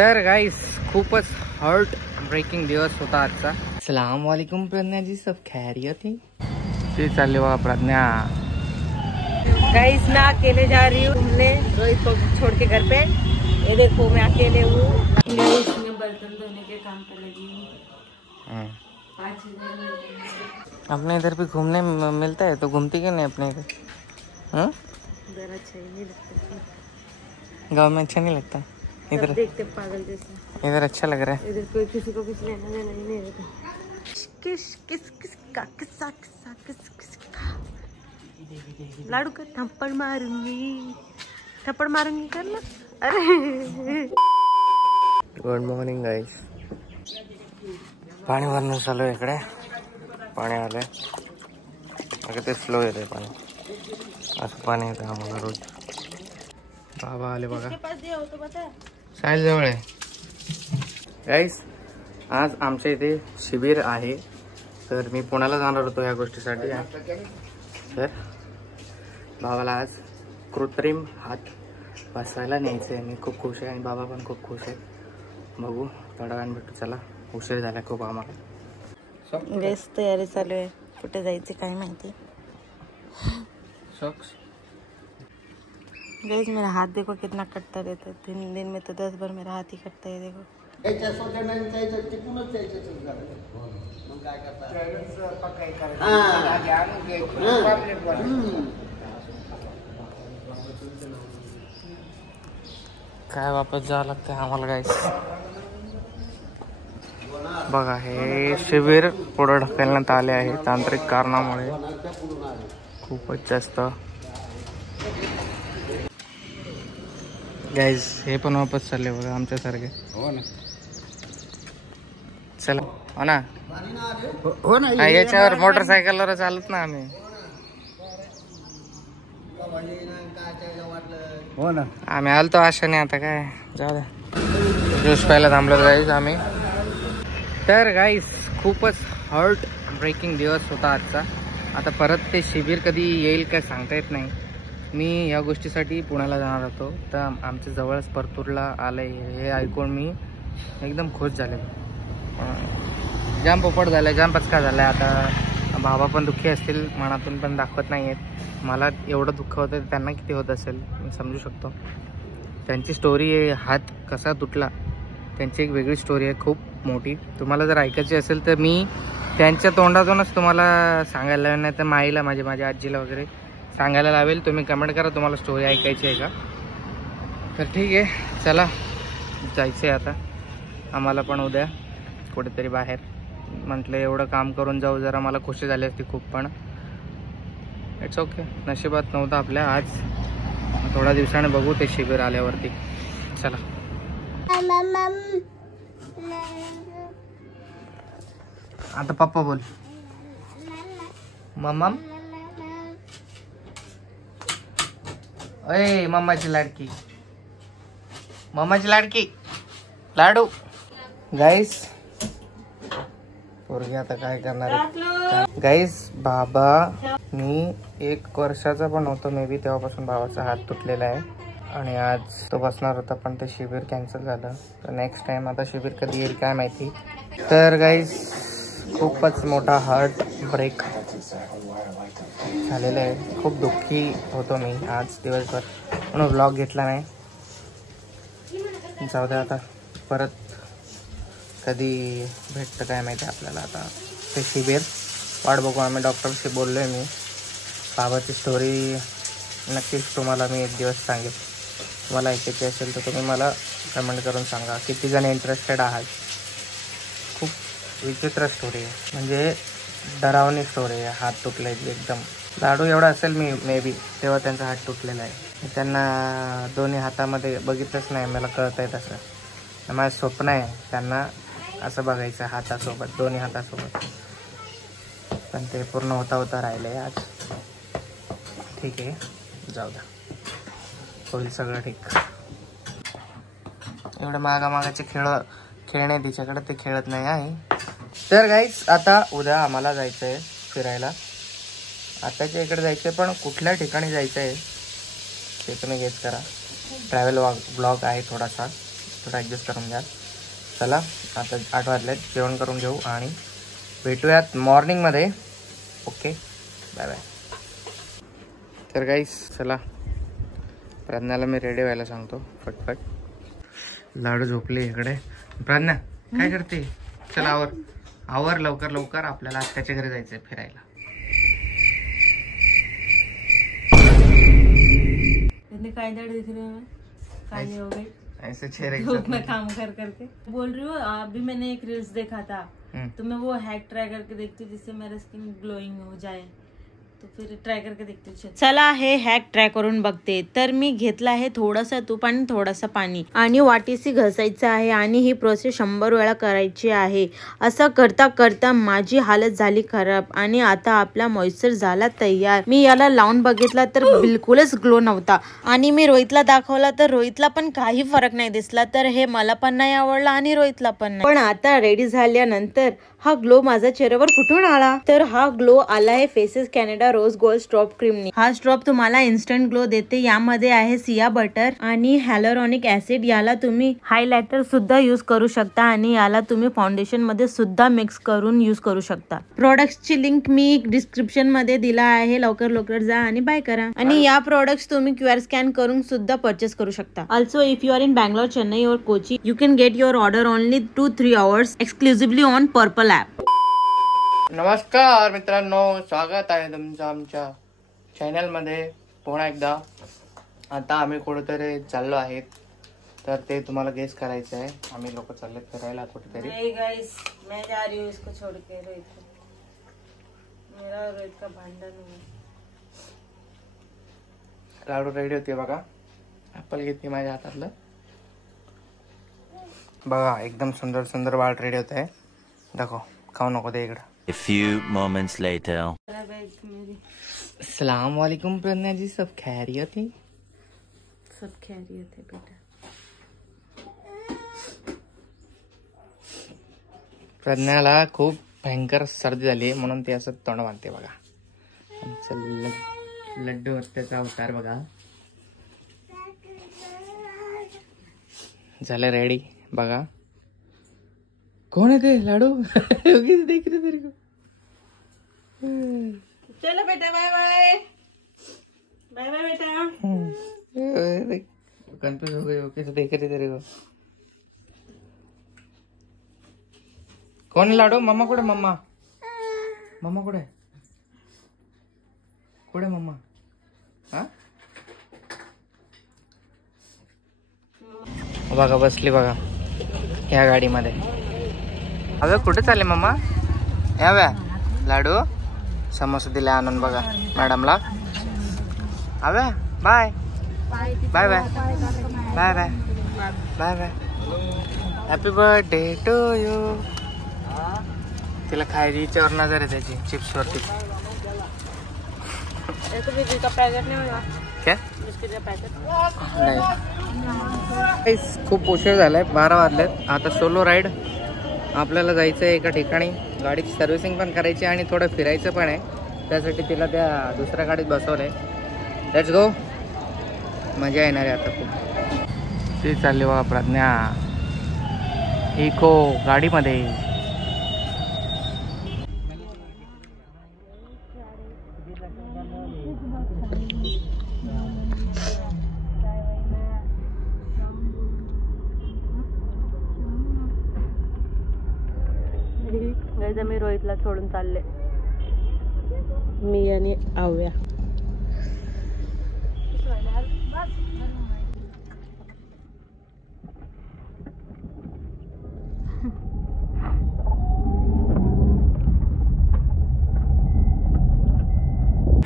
तर गाइस खूपच heart breaking दिवस होता आजचा। अस्सलाम वालेकुम प्रज्ञा जी, सब खैरियत है? ते चालले बघा प्रज्ञा। गाइस मैं अकेले जा रही हूँ घूमने रोहित को छोड़ के घर पे। ये देखो मैं अकेले हूँ। गाइस मैं बर्तन धोने के काम पे लगी हूँ। अपने इधर भी घूमने मिलता है तो घूमती क्यों नहीं अपने इधर? इधर अच्छा ही नहीं लगता, गाँव में अच्छा नहीं लगता? इधर देखते पागल जैसे। इधर अच्छा लग रहा है। इधर कोई किसी को कुछ लेना देना ही नहीं रहता। किसका लाडू का थप्पड़ मारूंगी करना। अरे गुड मॉर्निंग गाइस। पाणी भरणं चालू आहे इकडे। पाणी आलंय, अगं ते स्लो येते पाणी, असं पाणी येतं आम्हाला रोज। बाबा आले बघा, सायल जवळ आहे। गाइस आज आमच्या इथे शिबिर आहे, तर मी पुण्याला जाणार होतो या गोष्टीसाठी। तर बाबाला आज कृत्रिम हात बसवायला न्यायचं आहे। मी खूप खुश आहे आणि बाबा पण खूप खुश आहे। बघू थोड्या वेळाने भेटू, चला उशीर झाला खूप आम्हाला। बेस तयारी चालू आहे, कुठे जायचे काय माहिती। सॉक्स गाइस मेरा हाथ देखो कितना कटता रहता है, 3 दिन में तो 10 बार मेरा हाथ ही कटता है। देखो काय वापस जावं लागतं आम्हाला गाइस। बघा हे शिबिर पुढे ढकलण्यात आले आहे तांत्रिक कारणामुळे, खूपच जास्त। गाइस हे पण वापस चालले बघा आमच्यासारखे। हो ना, चला हो ना, हो ना। याच्यावर मोटरसायकलवर चालत ना आम्ही। हो ना, आम्ही आलतो आशाने, आता काय जाऊ द्या। ज्यूस प्यायला थांबलो गाइस आम्ही। तर गाइस खूपच हार्ट ब्रेकिंग दिवस होता आजचा। आता परत ते शिबिर कधी येईल काय सांगता येत नाही। मी या गोष्टीसाठी पुण्याला जाणार होतो, तर आमच्या जवळच परतूरला आलं हे ऐकून मी एकदम खुश झाले। जाम पोपट झालं, जाम पचका झाला। आता बाबा पण दुःखी असतील, मनातून पण दाखवत नाही आहेत। मला एवढं दुःख होतं, त्यांना किती होत असेल मी समजू शकतो। त्यांची स्टोरी आहे, हात कसा तुटला त्यांची एक वेगळी स्टोरी आहे, खूप मोठी। तुम्हाला जर ऐकायची असेल तर मी त्यांच्या तोंडातूनच तुम्हाला सांगायला लावेल, नाही तर माईला माझ्या आजीला वगैरे सांगायला लावेल। तुम्ही कमेंट करा तुम्हाला स्टोरी ऐकायची आहे का। तर ठीक आहे, चला जायचं आहे आता आम्हाला पण उद्या कुठेतरी बाहेर। म्हटलं एवढं काम करून जाऊ, जरा मला खुशी झाली असती खूप, पण इट्स ओके, नशिबात नव्हतं आपल्या। आज थोड्या दिवसाने बघू ते शिबिर आल्यावरती। चला आता पप्पा बोल। मम्मा अय मम्माची लाडकी, मम्माची लाडकी लाडू। गाइस पोरगी आता काय करणार आहे गाइस। बाबा मी 1 वर्षाचा पण होतो मे बी, तेव्हापासून बाबाचा हात तुटलेला आहे आणि आज तो बसणार होता, पण ते शिबिर कॅन्सल झालं। तर नेक्स्ट टाइम आता शिबिर कधी येईल काय माहिती। तर गाइस खूपच मोठा हार्ट ब्रेक झालेला आहे, खूप दुःखी होतो मी आज दिवसभर, म्हणून व्लॉग घेतला नाही। जाऊ द्या, आता परत कधी भेटतं काय माहिती आपल्याला। आता ते शिबिर वाट बघू आम्ही। डॉक्टरशी बोललो आहे मी, बाबाची स्टोरी नक्कीच तुम्हाला मी एक दिवस सांगेल। तुम्हाला ऐकायची असेल तर तुम्ही मला कमेंट करून सांगा किती जण इंटरेस्टेड आहात। खूप विचित्र स्टोरी आहे, म्हणजे डरावणी स्टोरी आहे। हात तुटले एकदम, लाडू एवढा असेल मी मे बी तेव्हा त्यांचा हात तुटलेला आहे। त्यांना दोन्ही हातामध्ये बघितलंच नाही, मला कळत आहे तसं। माझं स्वप्न आहे त्यांना असं बघायचं हातासोबत, दोन्ही हातासोबत, पण ते पूर्ण होता राहिलं आहे आज। ठीक आहे, जाऊ द्या, होईल सगळं ठीक। एवढं मागाचे खेळणे तिच्याकडे, ते खेळत नाही आहे। तर गाइस आता उद्या आम्हाला जायचं आहे फिरायला। आताच्या इकडे जायचं आहे, पण कुठल्या ठिकाणी जायचं आहे ते तुम्ही गेस करा। ट्रॅव्हल ब्लॉग आहे थोडासा, थोडं ॲडजस्ट करून घ्या. चला आता 8 वाजले, जेवण करून घेऊ आणि भेटूयात मॉर्निंगमध्ये. Okay, bye bye. तर गाईस चला, प्रज्ञाला मी रेडी व्हायला सांगतो फटफट. लाडू झोपली इकडे. प्रज्ञा काय करते? चला आवर लवकर लवकर, आपल्याला आत्याच्या घरी जायचंय फिरायला. काय दर्द दिख रहे हैं, काले हो गए ऐसे चेहरे धूप में काम कर करके. बोल रही हूँ अभी मैंने एक रील्स देखा था, तो मैं वो हैक ट्राई करके देखती हूँ जिससे मेरा स्किन ग्लोइंग हो जाए, तो फिर ट्राय करके देखते. चला हे हॅक ट्राय करून बघते. तर मी घेतला आहे थोडासा तूप आणि थोडासा पाणी आणि वाटीशी घसायचं आहे आणि ही प्रोसेस 100 वेळा करायची आहे. असं करता करता माझी हालत झाली खराब आणि आता आपला मॉइश्चर झाला तयार. मी याला लावून बघितला तर बिलकुलच ग्लो नव्हता आणि मी रोहितला दाखवला तर रोहितला पण काही फरक नाही दिसला. तर हे मला पण नाही आवडला आणि रोहितला पण नाही. पण आता रेडी झाल्यानंतर हा ग्लो माझ्या चेहऱ्यावर कुठून आला? तर हा ग्लो आला आहे फेसेस कॅनडा रोज गोल्ड स्ट्रॉप क्रीमनी. हा स्ट्रॉप तुम्हाला इन्स्टंट ग्लो देते. यामध्ये आहे सिया बटर आणि हॅलोरॉनिक ऍसिड. याला तुम्ही हायलायटर सुद्धा यूज करू शकता आणि याला तुम्ही फाउंडेशन मध्ये सुद्धा मिक्स करून यूज करू शकता. प्रोडक्ट्सची लिंक मी डिस्क्रिप्शन मध्ये दिला आहे. लवकर जा आणि बाय करा. आणि या प्रोडक्ट्स तुम्ही QR स्कॅन करून सुद्धा परचेस करू शकता. Also if you are in Bangalore, Chennai और Kochi, you can get your order only 2-3 hours exclusively on Purple app. नमस्कार मित्रांनो, स्वागत आहे तुमचं आमच्या चॅनलमध्ये पुन्हा एकदा. आता आम्ही कुठेतरी चाललो आहेत, तर ते तुम्हाला गेस करायचं आहे. आम्ही लोक चालले फिरायला कुठेतरी. गाइस मैं जा रही हूँ इसको छोड़ के रोहित को. मेरा रोहित का भांडण हुआ. लाडू रेडी होते बघा. ॲपल घेतली माझ्या हातातलं बघा. एकदम सुंदर सुंदर बाळ रेडी होत आहे. दाखव, खाऊ नको दे इकडं. A few moments later. अस्सलाम वालेकुम प्रज्ञा जी, सब खैरियत है? सब खैरियत है बेटा. प्रज्ञाला खूप भयंकर सर्दी झाली म्हणून ती असं तोंड बांधते बघा. आमचं लड्डू त्याचा अवतार बघा. झालं रेडी बघा. कौन है ते लाडू? देख रहे तेरे को. चलो बेटा, बाय बाय. बाय बाय बेटा. कंफ्यूज हो गई हो, कैसे देख रहे तेरे को. कौन है लाडू? मम्मा कुठे? मम्मा कुठे? कुठे मम्मा? हा बघा, बसली बघा ह्या गाडीमध्ये. अगं कुठे चालले मम्मा? याव्या लाडू समोसा दिले आणून बघा मॅडमला. अव्या bye bye bye bye bye bye bye. Happy birthday to you. तिला खायची इच्छावर नजर आहे त्याची चिप्स वरती. क्या नाही, खूप उशीर झालाय, 12 वाजलेत. आता सोलो राईड आपल्याला जायचं आहे एका ठिकाणी. गाडीची सर्व्हिसिंग पण करायची आणि थोडं फिरायचं पण आहे. त्यासाठी तिला त्या दुसऱ्या गाडीत बसवलंय. Let's go. मजा येणार आहे आता खूप. ती चालली बघा प्रज्ञा इको गाडीमध्ये. मी रोहितला सोडून चालले. मी आणि आव्या.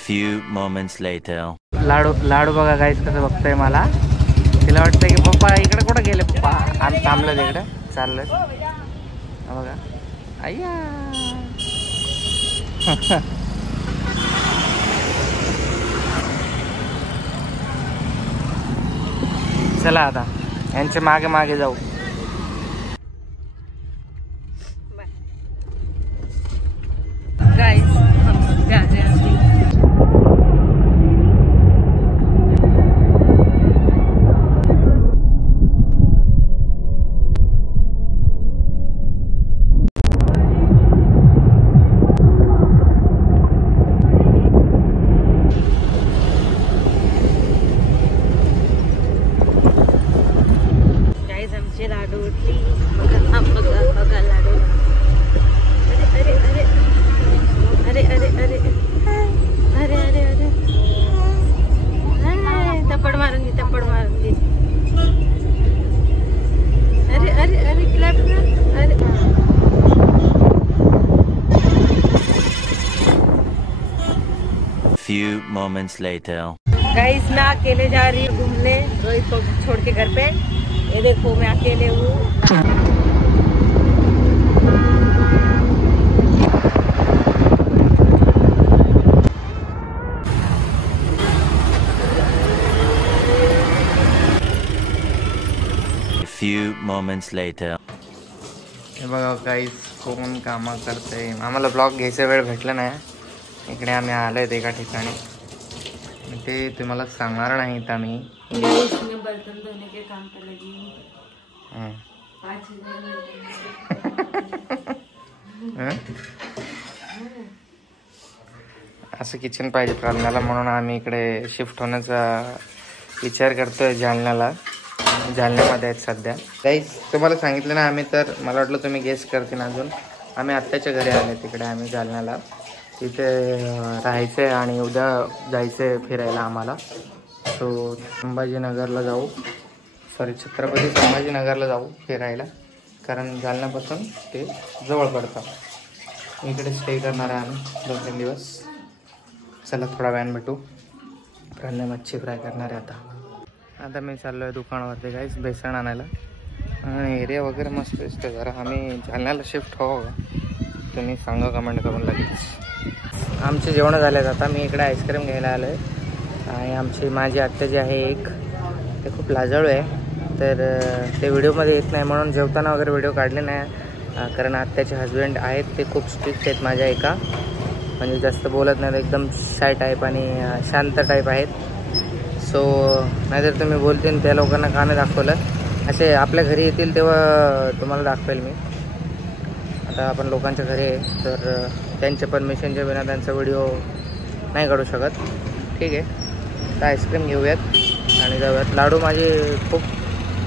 Few moments later. लाडू बघा गाईस कसं बघतोय मला. तिला वाटतं की पप्पा इकडे कुठं गेले पप्पा. आम्ही थांबलो तिकडे चाललोय बघा. अय्या चला आता यांच्या मागे मागे जाऊ. गाइस हम जा रहे हैं. गाजराचे लाडू बघा लाडू. अरे अरे अरे अरे अरे अरे अरे अरे अरे अरे थप्पड़ मारूंगी अरे अरे अरे क्लैप अरे. Few moments later. गाइस मैं अकेले जा रही हूँ घूमने रोहित को छोड़ के घर पे. ये देखो मैं अकेले हूँ. Few moments later. हे बघा काहीच कोण कामं करते. आम्हाला ब्लॉग घ्यायचा वेळ भेटला नाही. इकडे आम्ही आलो आहेत एका ठिकाणी. ते तुम्हाला सांगणार नाहीत आम्ही. बर्तन धोने के काम पे लगी हूँ. असं किचन पाहिजे प्राण्याला म्हणून आम्ही इकडे शिफ्ट होण्याचा विचार करतोय. जालन्यामध्ये आहेत सध्या. काहीच तुम्हाला सांगितलं ना आम्ही, तर मला वाटलं तुम्ही गेस करतील अजून. आम्ही आत्याच्या घरी आले तिकडे आम्ही जालन्याला. तिथे राहायचं आहे आणि उद्या जायचं आहे फिरायला आम्हाला. सो संभाजीनगरला जाऊ, छत्रपती संभाजीनगरला जाऊ फिरायला, कारण जालन्यापासून ते जवळ पडतं. इकडे स्टे करणार आहे आम्ही 2-3 दिवस. चला थोडा वेळाने भेटू. प्राण्या मच्छी फ्राय करणार आहे आता मी चाललो आहे दुकानावरती काहीच बेसन आणायला. आणि एरिया वगैरे मस्त दिसतो जरा. आम्ही जालन्याला शिफ्ट हो, तुम्ही सांगा कमेंट करून लगेच. आमचे जेवणं झाले आहेत. आता मी इकडे आईस्क्रीम घ्यायला आलो आहे. आणि माझी आत्या जी आहे एक, ते खूप लाजाळू आहे. तर ते व्हिडिओमध्ये येत नाही म्हणून जेवताना वगैरे व्हिडिओ काढले नाही. कारण आत्याचे हजबंड आहेत ते खूप स्ट्रिक्ट आहेत माझ्या एका. म्हणजे जास्त बोलत नाहीत, एकदम शाय टाईप आणि शांत टाईप आहेत. सो नाहीतर तुम्ही बोलतील त्या लोकांना का नाही दाखवलं. असे आपल्या घरी येतील तेव्हा तुम्हाला दाखवेल मी. आता आपण लोकांच्या घरी आहे तर त्यांच्या परमिशनच्या बिना त्यांचा व्हिडिओ नाही काढू शकत. ठीक आहे, तर आईस्क्रीम घेऊयात आणि जाऊयात. लाडू माझी खूप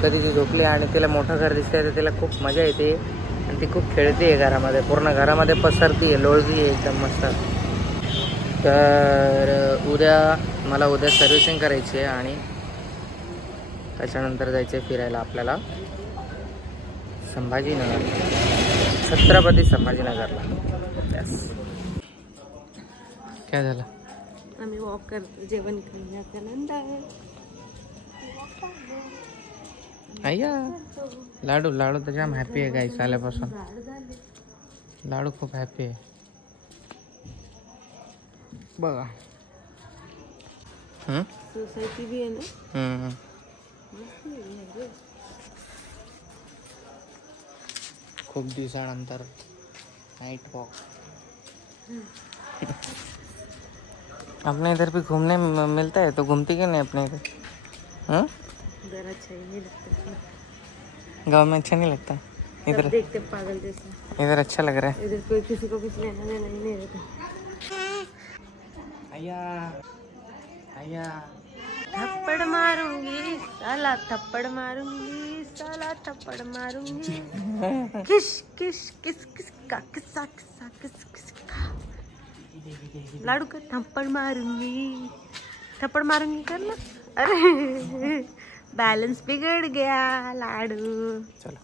कधीची झोपली आणि तिला मोठं घर दिसते तर तिला खूप मजा येते आणि ती खूप खेळते आहे घरामध्ये. पूर्ण घरामध्ये पसरती आहे, लोळती आहे एकदम मस्त. तर मला उद्या सर्व्हिसिंग करायची आहे आणि त्याच्यानंतर जायचं आहे फिरायला आपल्याला संभाजीनगर, छत्रपती संभाजीनगरला. काय झालं? आम्ही वॉक करतो जेवण करण्यानंतर. अय्या लाडू तर जाम हॅपी आहे गाईस आल्यापासून. लाडू खूप हॅपी आहे बघा. सोसायटी भी आहे ना. खूप दिवसानंतर नाइट वॉक. अपने इधर भी घूमने मिलता है तो घूमती क्यों नहीं अपने इधर? इधर अच्छा ही नहीं लगता. गाँव में अच्छा नहीं लगता इधर? देखते पागल जैसे. इधर अच्छा लग रहा है. इधर कोई किसी को कुछ लेना देना ही नहीं रहता. आया थप्पड़ मारूंगी साला, थप्पड़ मारूंगी साला, थप्पड़ मारूंगी. किस किस किस किसका किस्सा किस्सा किस किसका. लाडू का थप्पड़ मारूंगी करना. अरे बैलेंस बिगड़ गया लाडू. चलो